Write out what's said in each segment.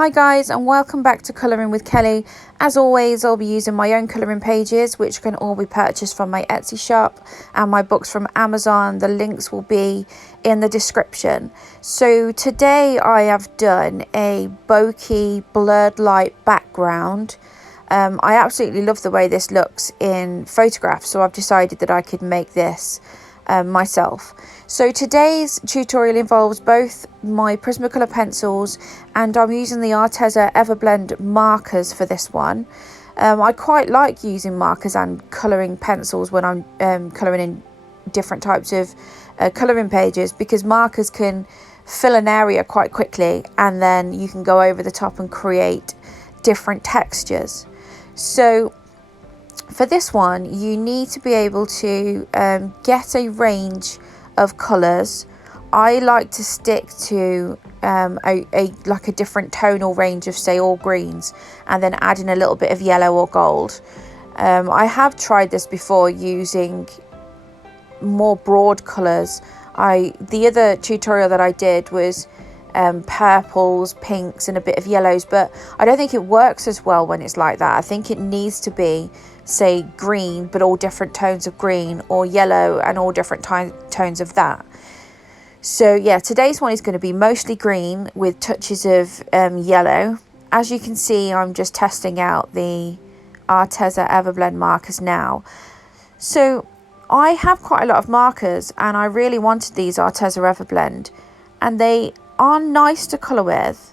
Hi guys, and welcome back to Colouring with Kelly. As always, I'll be using my own colouring pages, which can all be purchased from my Etsy shop, and my books from Amazon. The links will be in the description. So today I have done a bokeh blurred light background. I absolutely love the way this looks in photographs, so I've decided that I could make this myself. So today's tutorial involves both my Prismacolor pencils, and I'm using the Arteza Everblend markers for this one. I quite like using markers and colouring pencils when I'm colouring in different types of colouring pages, because markers can fill an area quite quickly and then you can go over the top and create different textures. So for this one, you need to be able to get a range of colours. I like to stick to a different tonal range of, say, all greens, and then add in a little bit of yellow or gold. I have tried this before using more broad colours. The other tutorial that I did was purples, pinks and a bit of yellows, but I don't think it works as well when it's like that. I think it needs to be, say, green but all different tones of green, or yellow and all different tones of that. So yeah, today's one is going to be mostly green with touches of yellow. As you can see, I'm just testing out the Arteza Everblend markers now. So I have quite a lot of markers and I really wanted these Arteza Everblend, and they are nice to colour with.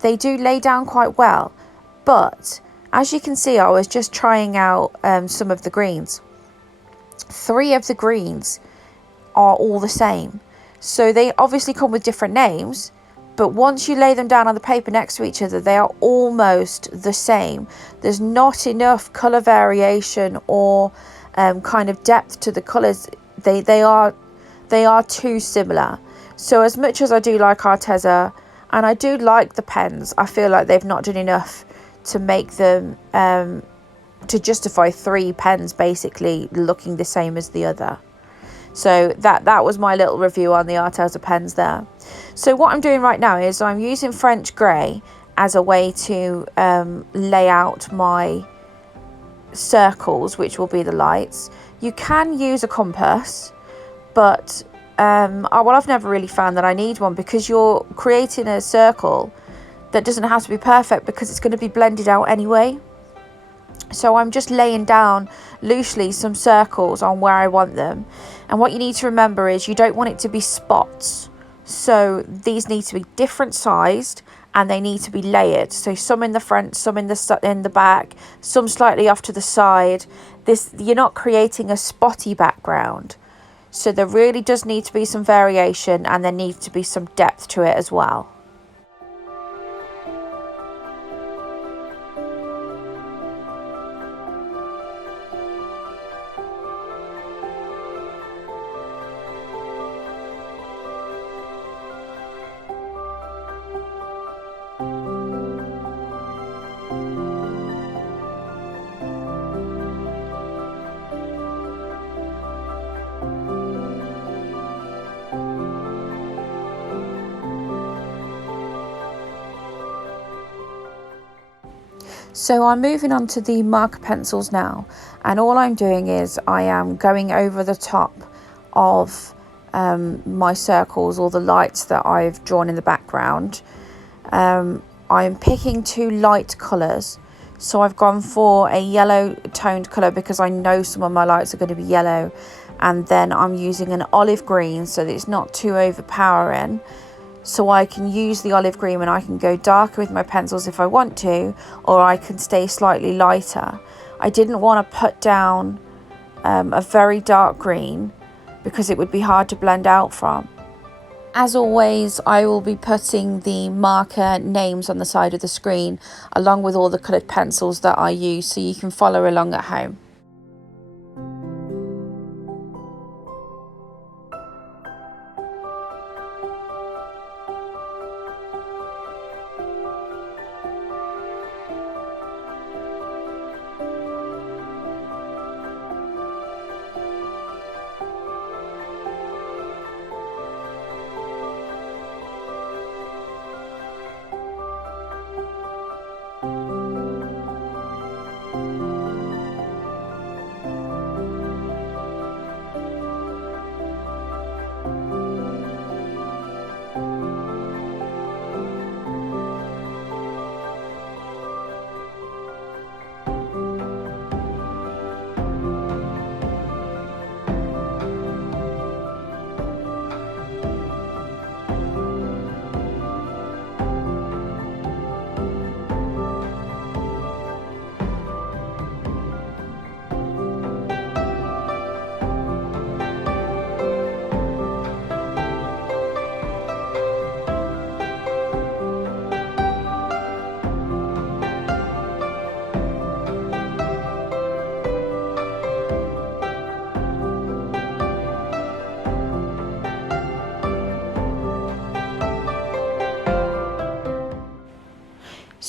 They do lay down quite well, but as you can see, I was just trying out some of the greens. 3 of the greens are all the same. So they obviously come with different names, but once you lay them down on the paper next to each other, they are almost the same. There's not enough colour variation or kind of depth to the colours. They are too similar. So as much as I do like Arteza, and I do like the pens, I feel like they've not done enough to make them to justify 3 pens basically looking the same as the other. So that was my little review on the Arteza pens there. So what I'm doing right now is I'm using French grey as a way to lay out my circles, which will be the lights. You can use a compass, but I've never really found that I need one, because you're creating a circle that doesn't have to be perfect because it's going to be blended out anyway. So I'm just laying down loosely some circles on where I want them. And what you need to remember is you don't want it to be spots. So these need to be different sized and they need to be layered. So some in the front, some in the back, some slightly off to the side. You're not creating a spotty background. So there really does need to be some variation, and there needs to be some depth to it as well. So I'm moving on to the marker pencils now, and all I'm doing is I am going over the top of my circles, or the lights that I've drawn in the background. I'm picking 2 light colours, so I've gone for a yellow toned colour because I know some of my lights are going to be yellow, and then I'm using an olive green so that it's not too overpowering. So I can use the olive green and I can go darker with my pencils if I want to, or I can stay slightly lighter. I didn't want to put down a very dark green because it would be hard to blend out from. As always, I will be putting the marker names on the side of the screen along with all the coloured pencils that I use, so you can follow along at home.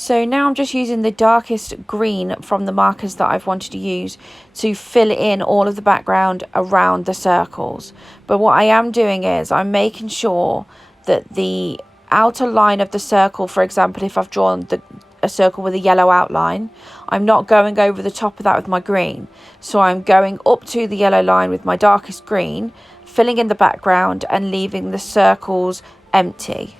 So now I'm just using the darkest green from the markers that I've wanted to use to fill in all of the background around the circles. But what I am doing is I'm making sure that the outer line of the circle, for example, if I've drawn a circle with a yellow outline, I'm not going over the top of that with my green. So I'm going up to the yellow line with my darkest green, filling in the background and leaving the circles empty.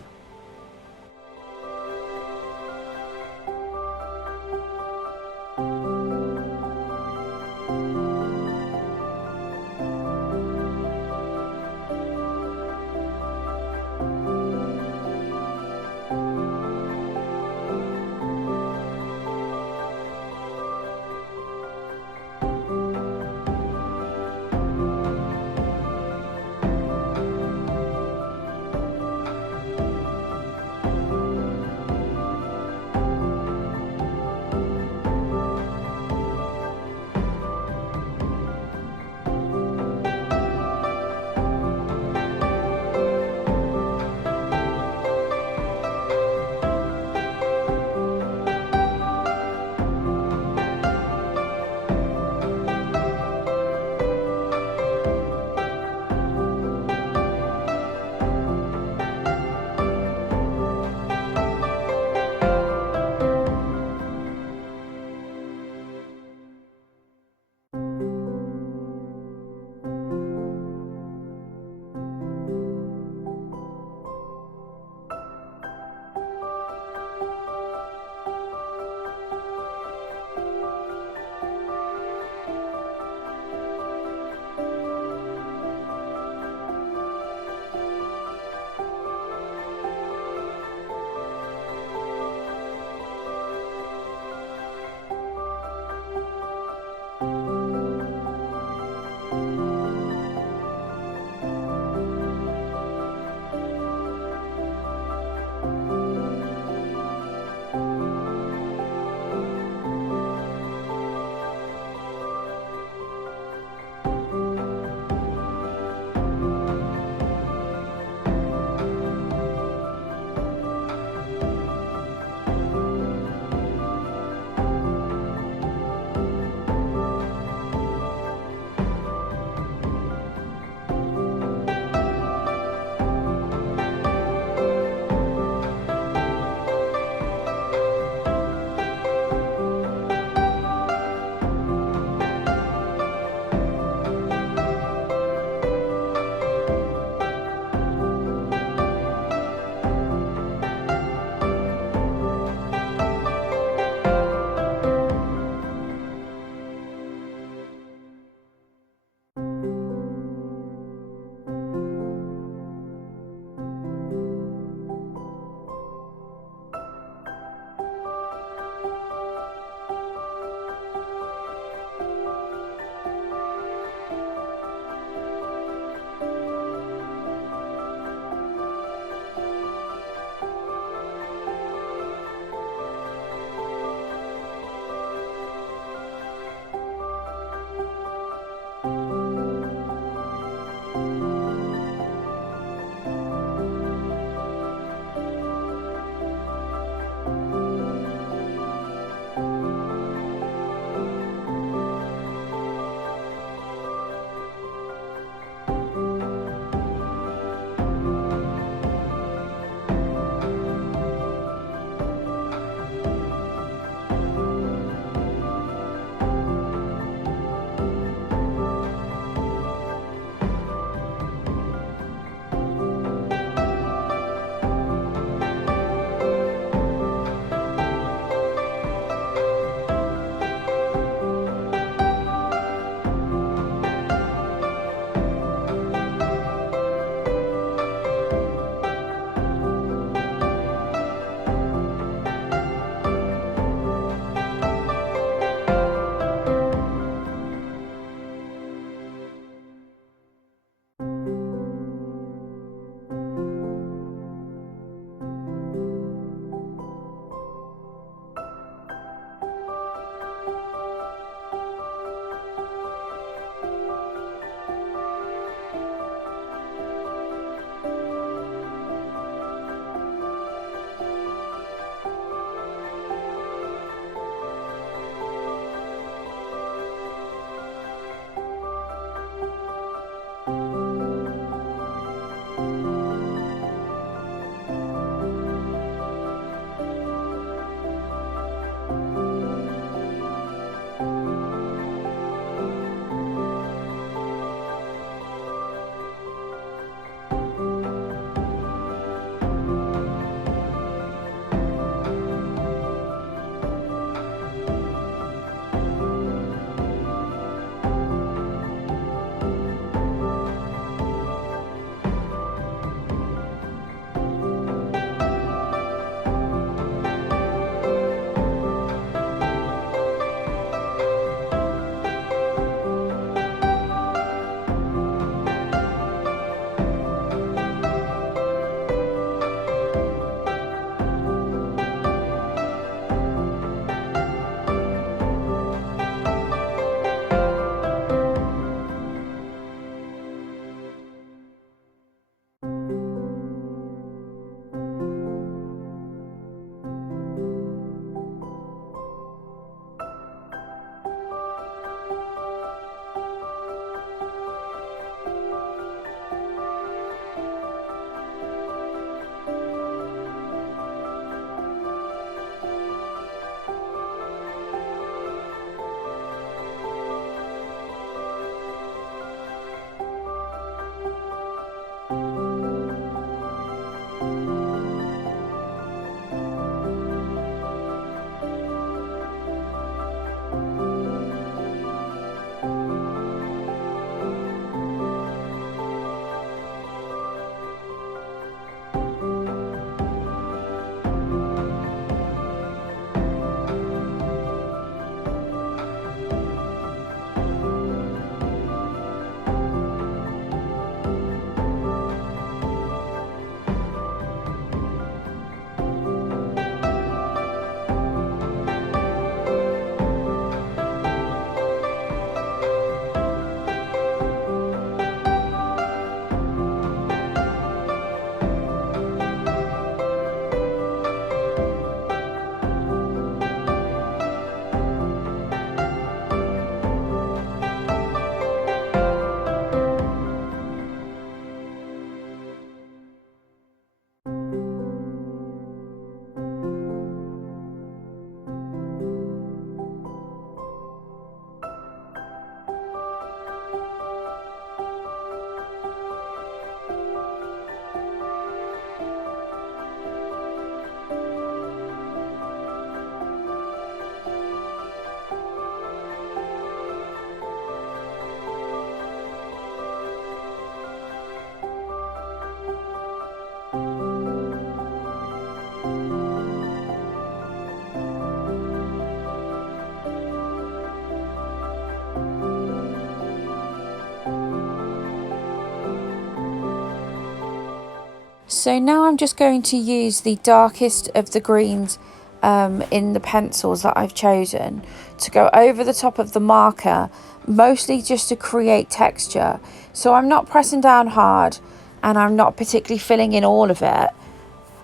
So now I'm just going to use the darkest of the greens in the pencils that I've chosen to go over the top of the marker, mostly just to create texture. So I'm not pressing down hard and I'm not particularly filling in all of it.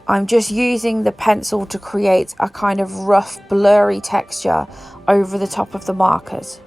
I'm just using the pencil to create a kind of rough, blurry texture over the top of the markers.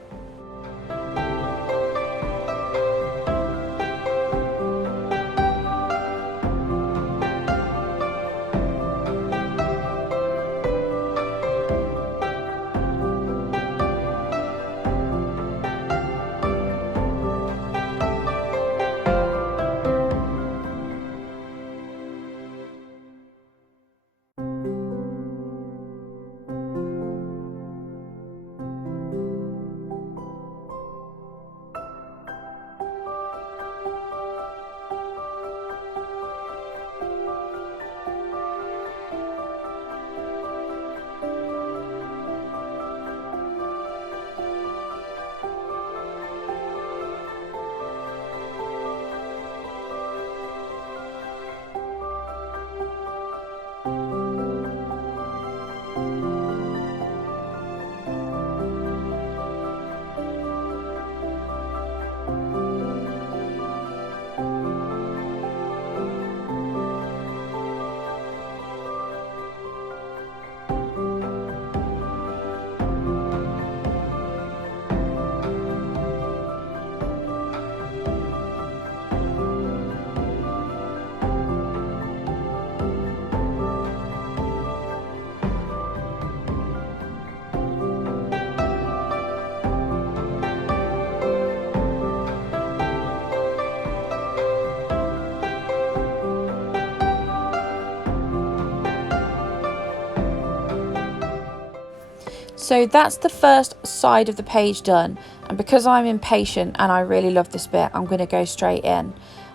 So that's the first side of the page done, and because I'm impatient and I really love this bit, I'm going to go straight in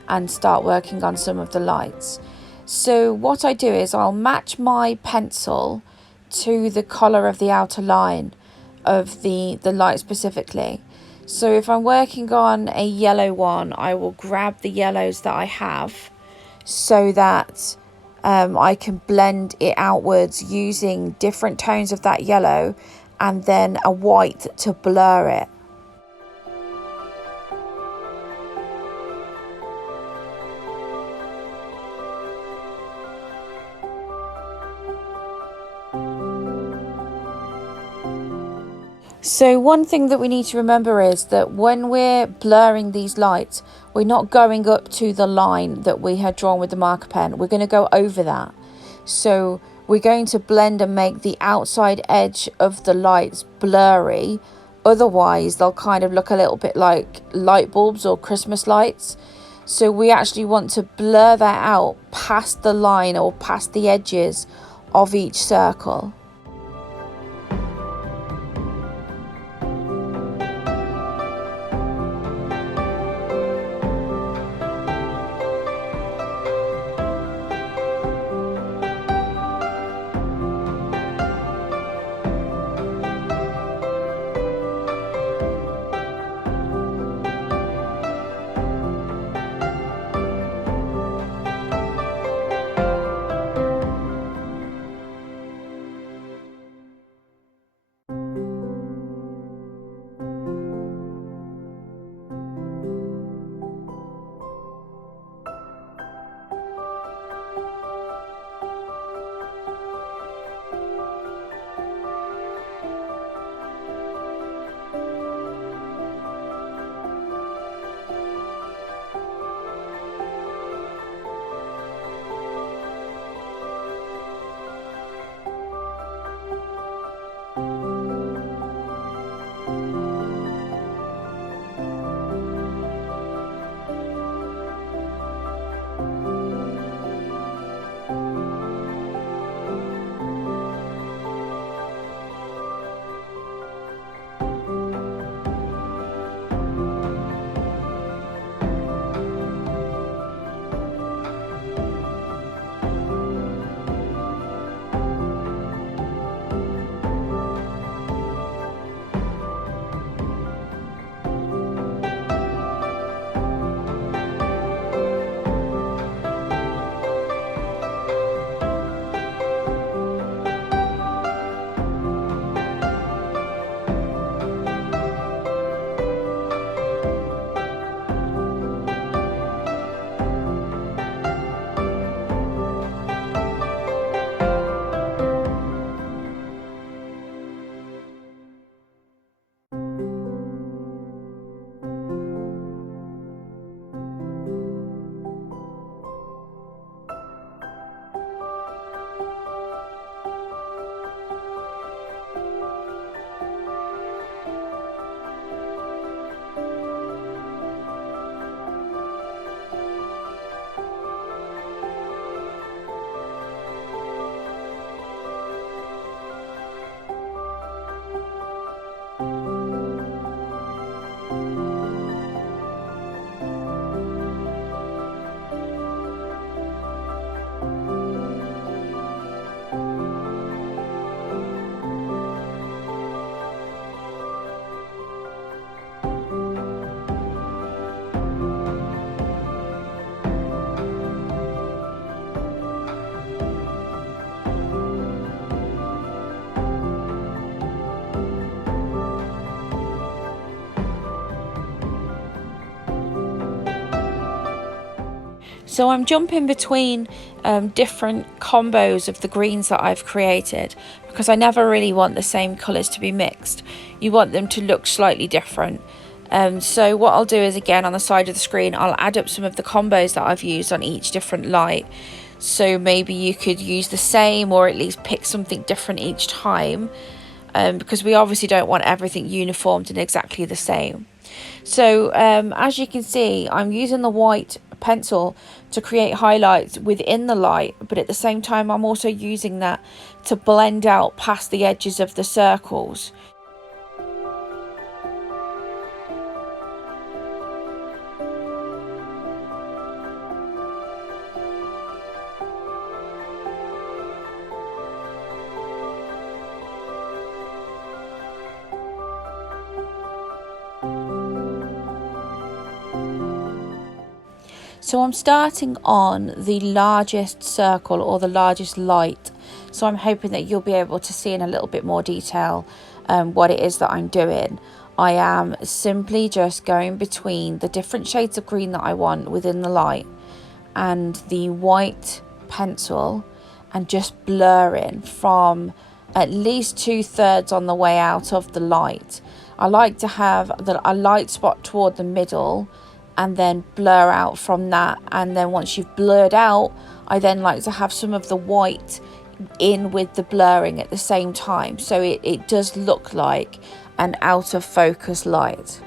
and start working on some of the lights. So what I do is I'll match my pencil to the colour of the outer line of the light specifically. So if I'm working on a yellow one, I will grab the yellows that I have so that I can blend it outwards using different tones of that yellow and then a white to blur it. So one thing that we need to remember is that when we're blurring these lights, we're not going up to the line that we had drawn with the marker pen. We're going to go over that. So we're going to blend and make the outside edge of the lights blurry. Otherwise, they'll kind of look a little bit like light bulbs or Christmas lights. So we actually want to blur that out past the line or past the edges of each circle. So I'm jumping between different combos of the greens that I've created, because I never really want the same colours to be mixed. You want them to look slightly different. So what I'll do is, again, on the side of the screen, I'll add up some of the combos that I've used on each different light. So maybe you could use the same, or at least pick something different each time, because we obviously don't want everything uniformed and exactly the same. So as you can see, I'm using the white pencil to create highlights within the light, but at the same time I'm also using that to blend out past the edges of the circles. So I'm starting on the largest circle, or the largest light. So I'm hoping that you'll be able to see in a little bit more detail what it is that I'm doing. I am simply just going between the different shades of green that I want within the light and the white pencil, and just blurring from at least 2/3 on the way out of the light. I like to have a light spot toward the middle and then blur out from that, and then once you've blurred out, I then like to have some of the white in with the blurring at the same time, so it does look like an out of focus light.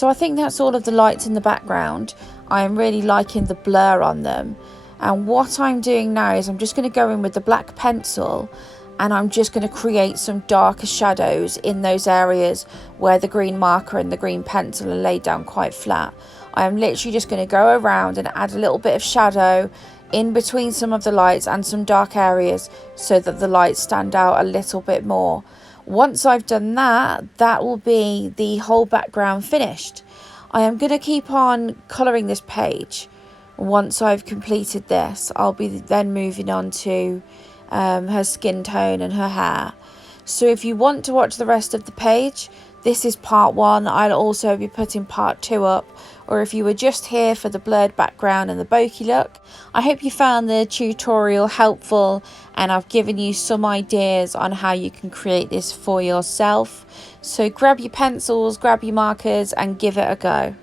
So I think that's all of the lights in the background. I am really liking the blur on them. And what I'm doing now is I'm just going to go in with the black pencil, and I'm just going to create some darker shadows in those areas where the green marker and the green pencil are laid down quite flat. I am literally just going to go around and add a little bit of shadow in between some of the lights and some dark areas so that the lights stand out a little bit more. Once I've done that, that will be the whole background finished. I am going to keep on colouring this page. Once I've completed this, I'll be then moving on to her skin tone and her hair. So if you want to watch the rest of the page, this is part 1. I'll also be putting part 2 up. Or if you were just here for the blurred background and the bokeh look, I hope you found the tutorial helpful, and I've given you some ideas on how you can create this for yourself. So grab your pencils, grab your markers and give it a go.